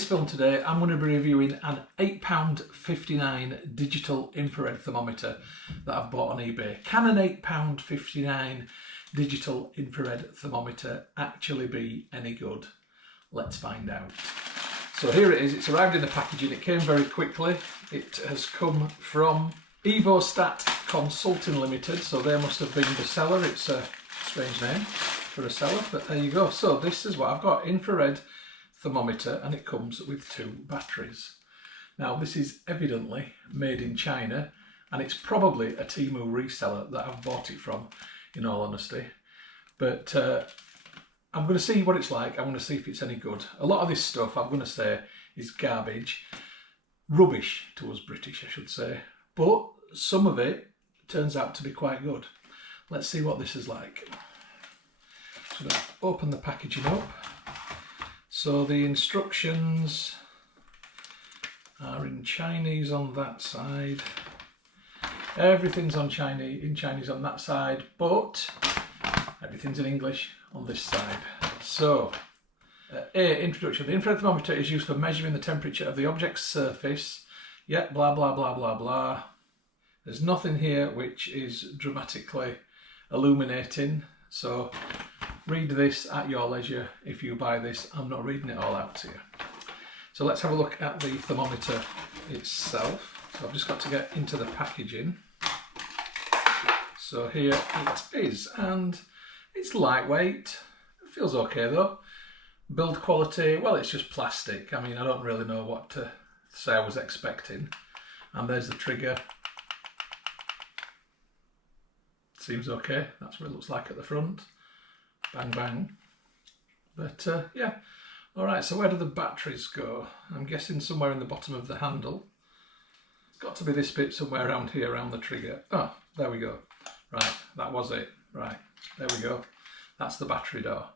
this film today, I'm going to be reviewing an £8.59 digital infrared thermometer that I've bought on eBay. Can an £8.59 digital infrared thermometer actually be any good? Let's find out. So here it is, it's arrived in the packaging, it came very quickly. It has come from Evostat Consulting Limited, so they must have been the seller. It's a strange name for a seller, but there you go. So this is what I've got, infrared thermometer, and it comes with 2 batteries. Now this is evidently made in China, and it's probably a Temu reseller that I've bought it from, in all honesty. But I'm going to see what it's like. I'm going to see if it's any good. A lot of this stuff, I'm going to say, is garbage. Rubbish to us British, I should say. But some of it turns out to be quite good. Let's see what this is like. So I'm going to open the packaging up. So the instructions are in Chinese on that side. Everything's in Chinese on that side, but everything's in English on this side. So, introduction. The infrared thermometer is used for measuring the temperature of the object's surface. Yep, blah, blah, blah, blah, blah. There's nothing here which is dramatically illuminating. So, read this at your leisure if you buy this. I'm not reading it all out to you. So let's have a look at the thermometer itself. So I've just got to get into the packaging. So here it is, and it's lightweight. It feels okay though. Build quality, well, it's just plastic. I mean, I don't really know what to say I was expecting. And there's the trigger. Seems okay. That's what it looks like at the front. Bang, bang. But yeah. All right, so where do the batteries go? I'm guessing somewhere in the bottom of the handle. It's got to be this bit somewhere around here, around the trigger. Oh, there we go. Right, that was it. Right, there we go. That's the battery door.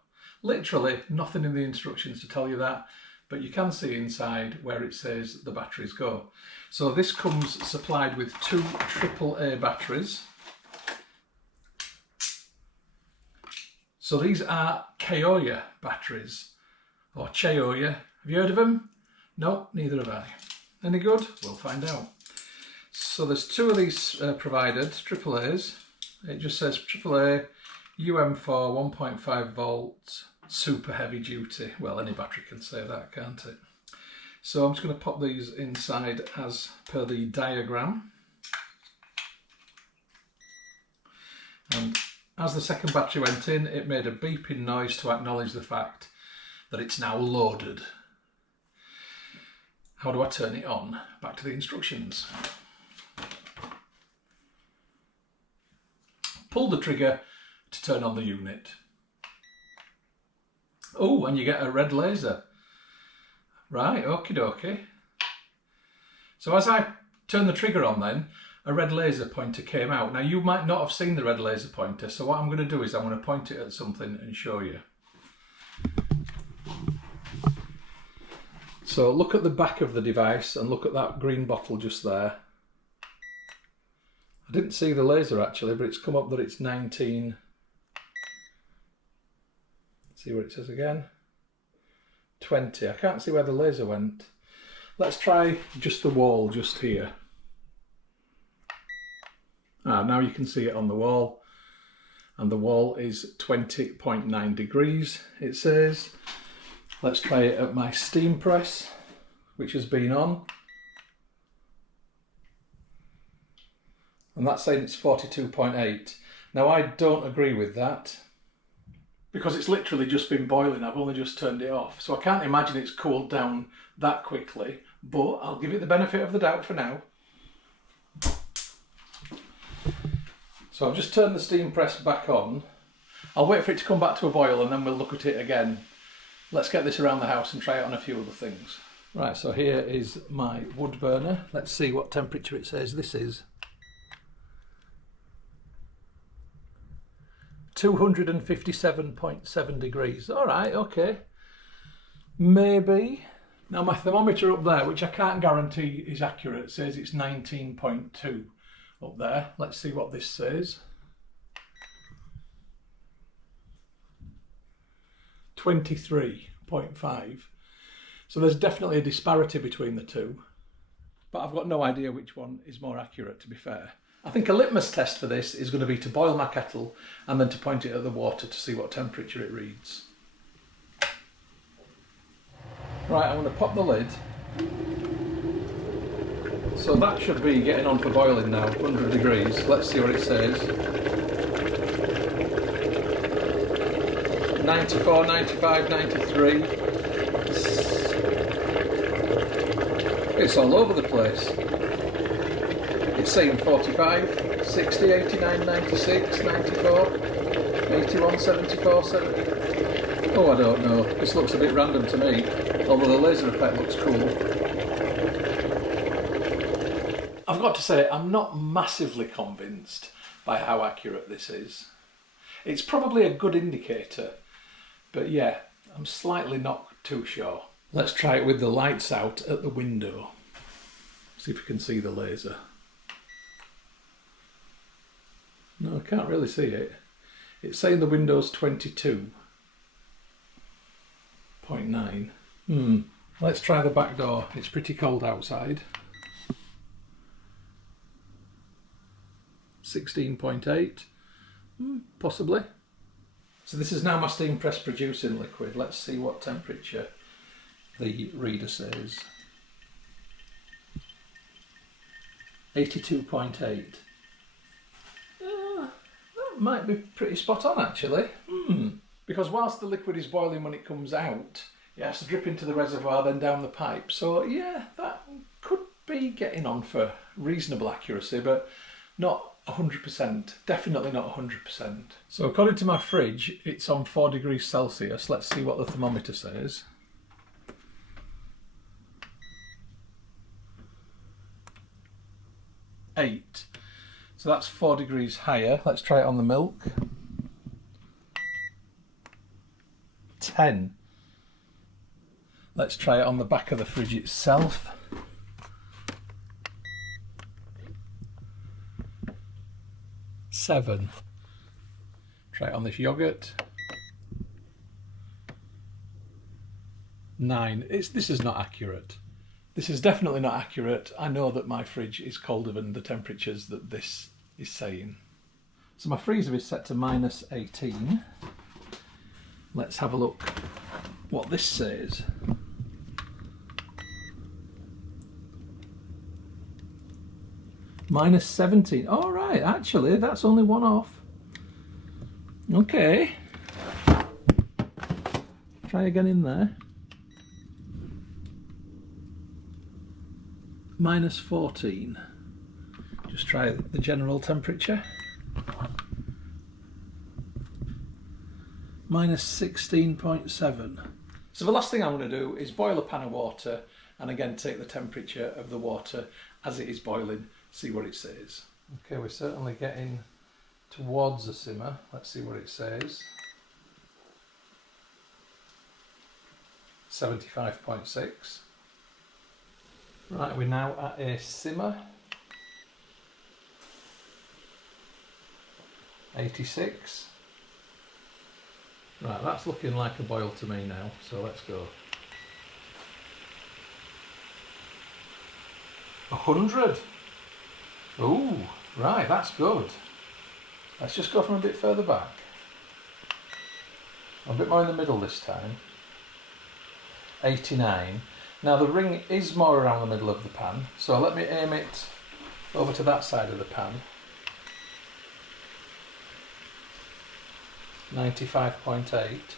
Literally nothing in the instructions to tell you that, but you can see inside where it says the batteries go. So this comes supplied with 2 AAA batteries. So these are Cheoya batteries, or Cheoya. Have you heard of them? No, neither have I. Any good? We'll find out. So there's 2 of these provided, AAAs. It just says AAA UM4 1.5 volts, super heavy duty. Well, any battery can say that, can't it? So I'm just going to pop these inside as per the diagram. And as the second battery went in, it made a beeping noise to acknowledge the fact that it's now loaded. How do I turn it on? Back to the instructions. Pull the trigger to turn on the unit. Oh, and you get a red laser. Right, okie dokie. So as I turn the trigger on then, a red laser pointer came out. Now you might not have seen the red laser pointer, so what I'm going to do is I'm going to point it at something and show you. So look at the back of the device and look at that green bottle just there. I didn't see the laser actually, but it's come up that it's 19. Let's see what it says again. 20. I can't see where the laser went. Let's try just the wall just here. Now you can see it on the wall, and the wall is 20.9 degrees, it says. Let's try it at my steam press, which has been on. And that's saying it's 42.8. Now I don't agree with that, because it's literally just been boiling. I've only just turned it off. So I can't imagine it's cooled down that quickly, but I'll give it the benefit of the doubt for now. So I've just turned the steam press back on. I'll wait for it to come back to a boil and then we'll look at it again. Let's get this around the house and try it on a few other things. Right, so here is my wood burner. Let's see what temperature it says this is. 257.7 degrees. All right, okay. Maybe. Now my thermometer up there, which I can't guarantee is accurate, says it's 19.2. Up there. Let's see what this says. 23.5. So there's definitely a disparity between the two, but I've got no idea which one is more accurate, to be fair. I think a litmus test for this is going to be to boil my kettle and then to point it at the water to see what temperature it reads. Right, I'm going to pop the lid. So that should be getting on for boiling now, 100 degrees. Let's see what it says. 94, 95, 93. It's all over the place. It's saying 45, 60, 89, 96, 94, 81, 74, 70. Oh, I don't know. This looks a bit random to me, although the laser effect looks cool. I've got to say, I'm not massively convinced by how accurate this is. It's probably a good indicator, but yeah, I'm slightly not too sure. Let's try it with the lights out at the window. See if we can see the laser. No, I can't really see it. It's saying the window's 22.9. Let's try the back door. It's pretty cold outside. 16.8. Possibly. So this is now my steam press producing liquid. Let's see what temperature the reader says. 82.8. That might be pretty spot on actually. Because whilst the liquid is boiling when it comes out, it has to drip into the reservoir then down the pipe. So yeah, that could be getting on for reasonable accuracy, but not 100%, definitely not 100%. So according to my fridge, it's on 4 degrees Celsius. Let's see what the thermometer says. Eight. So that's 4 degrees higher. Let's try it on the milk. 10. Let's try it on the back of the fridge itself. 7. Try it on this yogurt. 9. This is not accurate. This is definitely not accurate. I know that my fridge is colder than the temperatures that this is saying. So my freezer is set to -18. Let's have a look what this says. -17. All right, actually, that's only one off. Okay. Try again in there. -14. Just try the general temperature. -16.7. So the last thing I'm going to do is boil a pan of water and again take the temperature of the water as it is boiling, see what it says. Okay, we're certainly getting towards the simmer. Let's see what it says. 75.6. Right, we're now at a simmer. 86. Right, that's looking like a boil to me now, so let's go. 100. Ooh, right, that's good. Let's just go from a bit further back. A bit more in the middle this time. 89. Now the ring is more around the middle of the pan, so let me aim it over to that side of the pan. 95.8.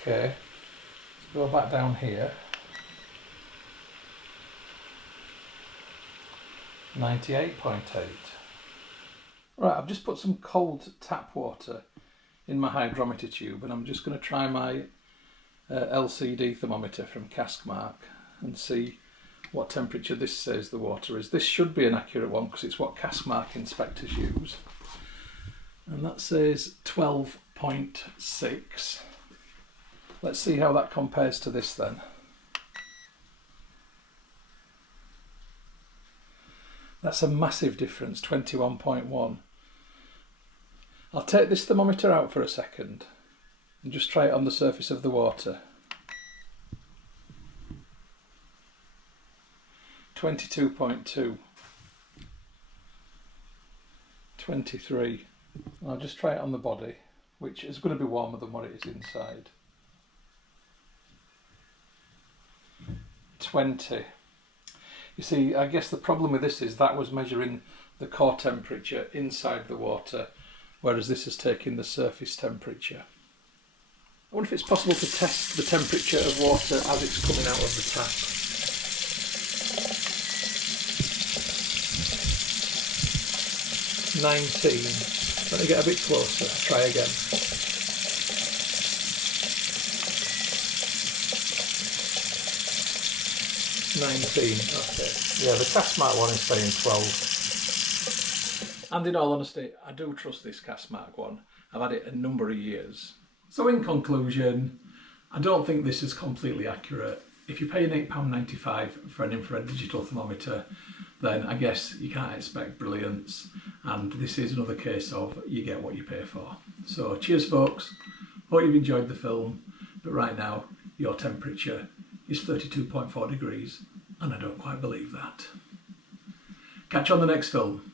Okay, let's go back down here. 98.8. Right, I've just put some cold tap water in my hydrometer tube and I'm just going to try my LCD thermometer from Caskmark and see what temperature this says the water is. This should be an accurate one because it's what Caskmark inspectors use. And that says 12.6. Let's see how that compares to this then. That's a massive difference, 21.1. I'll take this thermometer out for a second and just try it on the surface of the water. 22.2, 23. I'll just try it on the body, which is going to be warmer than what it is inside. 20. You see, I guess the problem with this is that was measuring the core temperature inside the water, whereas this is taking the surface temperature. I wonder if it's possible to test the temperature of water as it's coming out of the tap. 19. Let me get a bit closer. Try again. 19. Okay. Yeah, the Castmark one is saying 12. And in all honesty, I do trust this Castmark one. I've had it a number of years. So in conclusion, I don't think this is completely accurate. If you're paying £8.95 for an infrared digital thermometer, then I guess you can't expect brilliance. And this is another case of you get what you pay for. So cheers folks, hope you've enjoyed the film. But right now, your temperature is 32.4 degrees, and I don't quite believe that. Catch you on the next film.